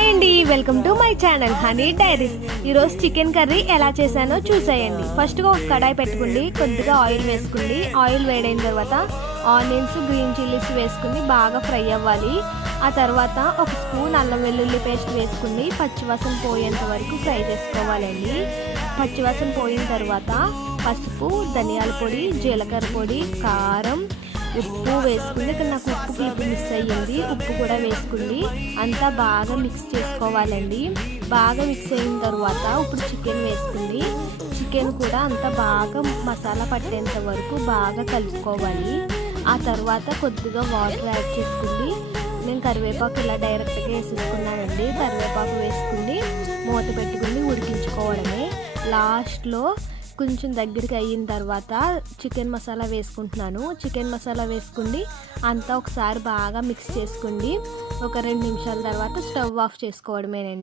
Hi అండి, welcome to my channel honey diaries. ఈరోజు chicken curry ఎలా చేశానో చూసేయండి. ఫస్ట్గా ఒక కడాయి పెట్టుకోండి, కొద్దిగా ఆయిల్ వేసుకోండి. ఆయిల్ వేడైన తర్వాత ఆనియన్స్, గ్రీన్ చిల్లీస్ వేసుకుని బాగా ఫ్రై అవ్వాలి. ఆ తర్వాత ఒక స్పూన్ అల్లం వెల్లుల్లి పేస్ట్ వేసుకుని పచ్చివాసన పోయేంత వరకు ఫ్రై చేసుకోవాలండి. పచ్చివాసన పోయిన తర్వాత పసుపు, ధనియాల పొడి, జీలకర్ర పొడి, కారం, ఉప్పు వేసుకుని, ఇక్కడ నాకు ఉప్పు క్లిప్ మిస్ అయ్యింది, ఉప్పు కూడా వేసుకుని అంతా బాగా మిక్స్ చేసుకోవాలండి. బాగా మిక్స్ అయిన తర్వాత ఇప్పుడు చికెన్ వేసుకుని చికెన్ కూడా అంతా బాగా మసాలా పట్టేంత వరకు బాగా కలుపుకోవాలి. ఆ తర్వాత కొద్దిగా వాటర్ యాడ్ చేసుకుని, నేను కరివేపాకు ఇలా డైరెక్ట్గా వేసేసుకున్నానండి. కరివేపాకు వేసుకుని మూత పెట్టుకుని ఉడికించుకోవడమే. లాస్ట్లో కొంచెం దగ్గరికి అయిన తర్వాత చికెన్ మసాలా వేసుకుంటున్నాను. చికెన్ మసాలా వేసుకుని అంతా ఒకసారి బాగా మిక్స్ చేసుకోండి. ఒక 2 నిమిషాల తర్వాత స్టవ్ ఆఫ్ చేసుకోవడమేనండి.